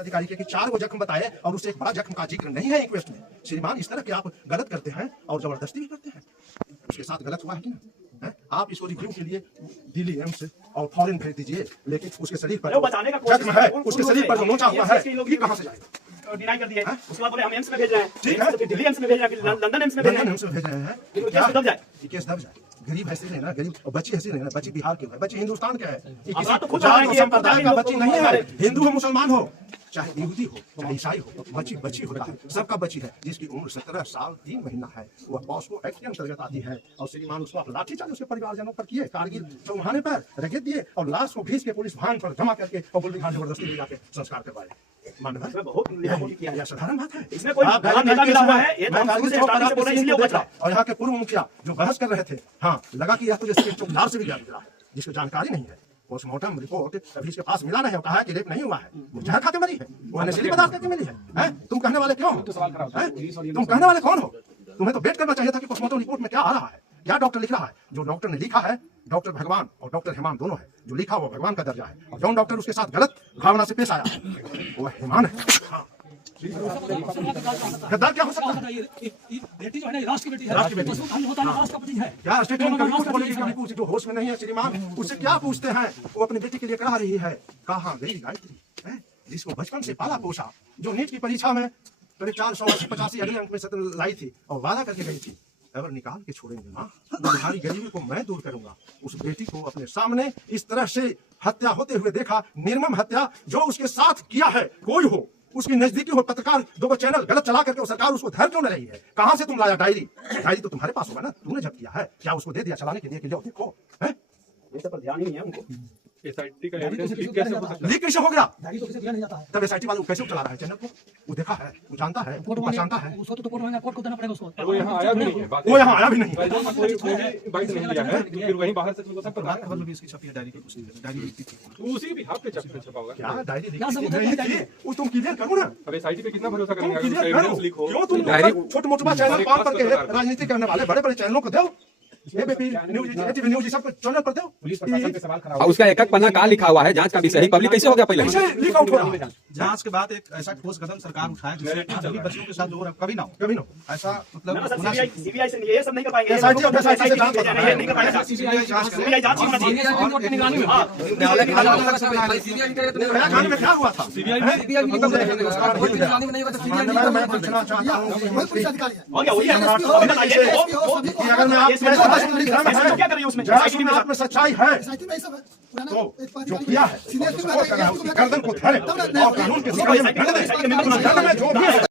अधिकारी के 4 जख्म बताए और उससे एक बड़ा जख्म का जिक्र नहीं है रिक्वेस्ट में। श्रीमान, इस तरह के आप गलत करते हैं और जबरदस्ती भी करते हैं। उसके साथ गलत हुआ है कि ना? आप इसको रिव्यू के लिए दिल्ली एम्स और फॉरेन भेज दीजिए, लेकिन उसके शरीर पर जख्म है, उसके शरीर पर जो नोचा हुआ है, ये कहां से जाएगा? डिनाई कर दिए। उसके बाद बोले हम एम्स में भेज रहे हैं। ठीक है, दिल्ली एम्स में भेज रहे हैं, लंदन एम्स में भेज रहे हैं। केस दब जाए, केस दब जाए। गरीब ऐसे नहीं ना, गरीब और बच्ची ऐसी नहीं ना, बच्ची बिहार की है, बच्ची हिंदुस्तान का है। ये किसी संप्रदाय का बच्ची नहीं है। हिंदू हो, मुसलमान हो, चाहे यहूदी हो, चाहे ईसाई हो, बच्ची बच्ची होता है, सबका बच्ची है। जिसकी उम्र 17 साल 3 महीना है, वह पॉस्को एक्ट के अंतर्गत आती है। और श्रीमान उसको आप लाठीचार्ज उसके परिवारजनों पर किए, कारगिल चौहाने पर रगड़ दिए और लाश को घींच के पुलिस वाहन पर जमा करके और पुलिस वाहन जबरदस्ती ले जाके संस्कार करवाए। साधारण बात है। इसमें कोई नेता मिला हुआ है, ये और यहाँ के पूर्व मुखिया जो बहस कर रहे थे, हाँ, लगा कि यह तो जैसे चौकीदार से भी ज्यादा मिला, जिसको जानकारी नहीं है। पोस्टमार्टम रिपोर्ट अभी इसके पास मिला नहीं है, कहा है कि रेप नहीं हुआ है, वो जहर खाते मरी है, वो नशीली पदार्थ करके मिली है। तुम कहने वाले क्यों हो? तुम कहने वाले कौन हो? तुम्हें तो वेट करना चाहिए था कि पोस्टमार्टम रिपोर्ट में क्या आ रहा है, क्या डॉक्टर लिख रहा है। जो डॉक्टर ने लिखा है, डॉक्टर भगवान और डॉक्टर हेमान दोनों है। जो लिखा वो भगवान का दर्जा है, और जो डॉक्टर उसके साथ गलत भावना से पेश आया वो हेमान है। गद्दार क्या हो सकता है? बेटी जो है ना, राष्ट्र की बेटी है, राष्ट्र की बेटी राष्ट्र का प्रति है। क्या स्टेटमेंट कभी बोलेगी, कभी पूछ, जो होश में नहीं है श्रीमान, उससे क्या पूछते हैं? वो अपनी बेटी के लिए कह रही है, कहाँ गई गायत्री, जिसको बचपन से पाला पोसा, जो नीट की परीक्षा में करीब 480-85 अंक में लाई थी और वादा करके गई थी, अगर निकाल के छोड़ेंगे माँ, तुम्हारी गरीबी को मैं दूर करूंगा। उस बेटी को अपने सामने इस तरह से हत्या होते हुए देखा, निर्मम हत्या। जो उसके साथ किया है, कोई हो, उसकी नजदीकी हो, पत्रकार 2 चैनल गलत चला करके सरकार उसको धर क्यों न रही है? कहां से तुम लाया डायरी? डायरी तो तुम्हारे पास होगा ना, तुमने जब किया है, क्या उसको दे दिया चलाने के लिए कि लो देखो? ये सब पर ध्यान ही नहीं है उनको। एसआईटी का एविडेंस लीक कैसे हो सकता है? लीक कैसे हो गया? डायरी तो किसी दिया नहीं जाता है। तब एसआईटी वाले कैसे चला रहा है चैनल को? वो देखा है, वो जानता है, वो पहचानता है। उसको तो कोर्ट में, कोर्ट को देना पड़ेगा उसको। वो यहाँ आया भी नहीं है, वो यहाँ आया भी नहीं। कोई बाइट नहीं लिया है, फिर वहीं बाहर से तुमको सब पता है। खबर इसकी छपी है, डायरी की डायरी तो उसी भी हाथ पे छपा होगा। क्या डायरी? वो तुम क्लियर करो ना। अब एसआईटी पे कितना भरोसा तुम करेंगे? क्लियर करो, एविडेंस लीक हो। क्यों तुम छोटे मोटे चैनल कॉल करके राजनीति करने वाले बड़े बड़े चैनलों को दो, एबीपी न्यूज, एटीवी न्यूज, सब चैनल पर दो। पुलिस प्रशासन पे सवाल खड़ा और उसका एक पन्ना कहाँ लिखा हुआ है, जांच का विषय, पब्लिक कैसे हो गया? पहले लीक आउट हो रहा है। जांच के बाद एक ऐसा ठोस कदम सरकार उठाए जिससे सभी बच्चों के साथ जो कभी ना हो ऐसा, मतलब सीबीआई से ये सब नहीं कर पाएंगे। एसआईटी और एसआईटी से जांच नहीं कर पाएंगे। सीबीआई जांच सीबीआई जांच होना चाहिए। खाने में क्या हुआ था? सीबीआई मैं पूछना चाहता हूँ और क्या हुई है? कि अगर मैं आप क्या कर रही है उसमें? में आप में सच्चाई है तो जो किया है उसको करना है, उसकी गर्दन को धरे और कानून के सिपाही में जो भी है